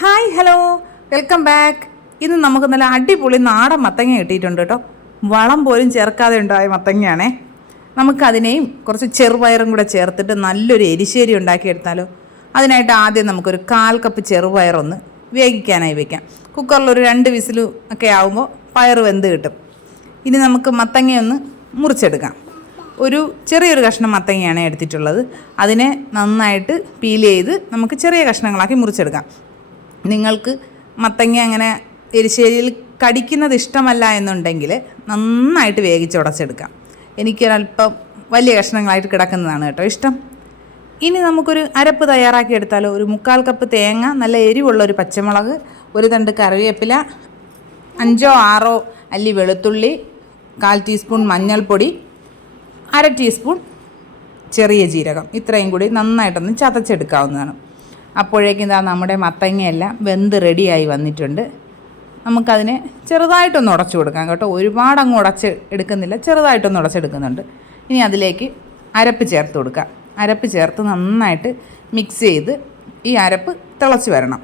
Hi hello. Welcome back. ഇന്ന് നമുക്ക് നല്ല അടിപൊളി നാടൻ മത്തങ്ങ കിട്ടിയിട്ടുണ്ട് കേട്ടോ. വളം പോലും ചേർക്കാതെ ഉണ്ടായ മത്തങ്ങയാണേ. നമുക്കതിനെയും കുറച്ച് ചെറുപയറും കൂടെ ചേർത്തിട്ട് നല്ലൊരു എരിശ്ശേരി ഉണ്ടാക്കിയെടുത്താലോ. അതിനായിട്ട് ആദ്യം നമുക്കൊരു കാൽ കപ്പ് ചെറുപയറൊന്ന് വേവിക്കാനായി വെക്കാം. കുക്കറിൽ ഒരു രണ്ട് വിസിലും ഒക്കെ ആകുമ്പോൾ പയർ വെന്ത് കിട്ടും. ഇനി നമുക്ക് മത്തങ്ങയൊന്ന് മുറിച്ചെടുക്കാം. ഒരു ചെറിയൊരു കഷ്ണം മത്തങ്ങയാണ് എടുത്തിട്ടുള്ളത്. അതിനെ നന്നായിട്ട് പീൽ ചെയ്ത് നമുക്ക് ചെറിയ കഷ്ണങ്ങളാക്കി മുറിച്ചെടുക്കാം. നിങ്ങൾക്ക് മത്തങ്ങ അങ്ങനെ എരിശ്ശേരിയിൽ കടിക്കുന്നത് ഇഷ്ടമല്ല എന്നുണ്ടെങ്കിൽ നന്നായിട്ട് വേവിച്ചുടച്ചെടുക്കാം എനിക്കൊരല്പം വലിയ കഷ്ണങ്ങളായിട്ട് കിടക്കുന്നതാണ് കേട്ടോ ഇഷ്ടം. ഇനി നമുക്കൊരു അരപ്പ് തയ്യാറാക്കി എടുത്താലോ? ഒരു മുക്കാൽ കപ്പ് തേങ്ങ നല്ല എരിവുള്ള ഒരു പച്ചമുളക് ഒരു തണ്ട് കറിവേപ്പില അഞ്ചോ ആറോ അല്ലി വെളുത്തുള്ളി കാൽ ടീസ്പൂൺ മഞ്ഞൾപ്പൊടി അര ടീസ്പൂൺ ചെറിയ ജീരകം. ഇത്രയും കൂടി നന്നായിട്ടൊന്ന് ചതച്ചെടുക്കാവുന്നതാണ്. അപ്പോഴേക്കും ഇതാ നമ്മുടെ മത്തങ്ങയെല്ലാം വെന്ത് റെഡിയായി വന്നിട്ടുണ്ട്. നമുക്കതിനെ ചെറുതായിട്ടൊന്ന് ഉടച്ചു കൊടുക്കാം കേട്ടോ. ഒരുപാട് അങ്ങ് ഉടച്ച് എടുക്കുന്നില്ല ചെറുതായിട്ടൊന്ന് ഉടച്ചെടുക്കുന്നുണ്ട് ഇനി അതിലേക്ക് അരപ്പ് ചേർത്ത് കൊടുക്കാം. അരപ്പ് ചേർത്ത് നന്നായിട്ട് മിക്സ് ചെയ്ത് ഈ അരപ്പ് തിളച്ച് വരണം.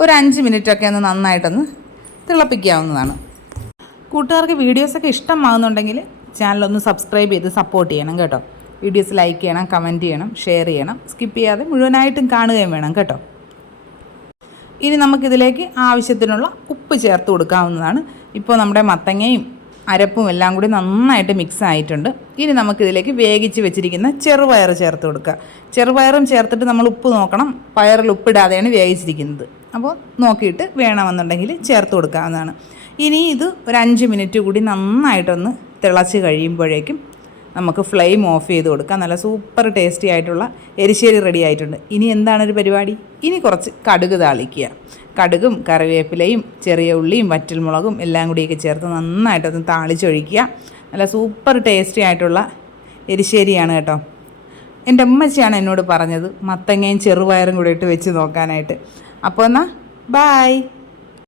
ഒരു അഞ്ച് മിനിറ്റൊക്കെ ഒന്ന് നന്നായിട്ടൊന്ന് തിളപ്പിക്കാവുന്നതാണ്. കൂട്ടുകാർക്ക് വീഡിയോസൊക്കെ ഇഷ്ടമാകുന്നുണ്ടെങ്കിൽ ചാനലൊന്ന് സബ്സ്ക്രൈബ് ചെയ്ത് സപ്പോർട്ട് ചെയ്യണം കേട്ടോ. വീഡിയോസ് ലൈക്ക് ചെയ്യണം കമന്റ് ചെയ്യണം ഷെയർ ചെയ്യണം സ്കിപ്പ് ചെയ്യാതെ മുഴുവനായിട്ടും കാണുകയും വേണം കേട്ടോ. ഇനി നമുക്കിതിലേക്ക് ആവശ്യത്തിനുള്ള ഉപ്പ് ചേർത്ത് കൊടുക്കാവുന്നതാണ്. ഇപ്പോൾ നമ്മുടെ മത്തങ്ങയും അരപ്പും എല്ലാം കൂടി നന്നായിട്ട് മിക്സ് ആയിട്ടുണ്ട്. ഇനി നമുക്കിതിലേക്ക് വേവിച്ച് വെച്ചിരിക്കുന്ന ചെറുപയർ ചേർത്ത് കൊടുക്കുക. ചെറുപയറും ചേർത്തിട്ട് നമ്മൾ ഉപ്പ് നോക്കണം. പയറിൽ ഉപ്പിടാതെയാണ് വേവിച്ചിരിക്കുന്നത്. അപ്പോൾ നോക്കിയിട്ട് വേണമെന്നുണ്ടെങ്കിൽ ചേർത്ത് കൊടുക്കാവുന്നതാണ്. ഇനി ഇത് ഒരു അഞ്ച് മിനിറ്റ് കൂടി നന്നായിട്ടൊന്ന് തിളച്ച് കഴിയുമ്പോഴേക്കും നമുക്ക് ഫ്ലെയിം ഓഫ് ചെയ്ത് കൊടുക്കാം. നല്ല സൂപ്പർ ടേസ്റ്റി ആയിട്ടുള്ള എരിശ്ശേരി റെഡി ആയിട്ടുണ്ട്. ഇനി എന്താണ് ഒരു പരിപാടി? ഇനി കുറച്ച് കടുക് താളിക്കുക. കടുകും കറിവേപ്പിലയും ചെറിയ ഉള്ളിയും വറ്റൽമുളകും എല്ലാം കൂടിയൊക്കെ ചേർത്ത് നന്നായിട്ടൊന്ന് താളിച്ചൊഴിക്കുക. നല്ല സൂപ്പർ ടേസ്റ്റി ആയിട്ടുള്ള എരിശ്ശേരിയാണ് കേട്ടോ. എന്റെ ഉമ്മച്ചിയാണ് എന്നോട് പറഞ്ഞത് മത്തങ്ങയും ചെറുപയറും കൂടി ഇട്ട് വെച്ച് നോക്കാനായിട്ട്. അപ്പോൾ എന്നാൽ ബായ്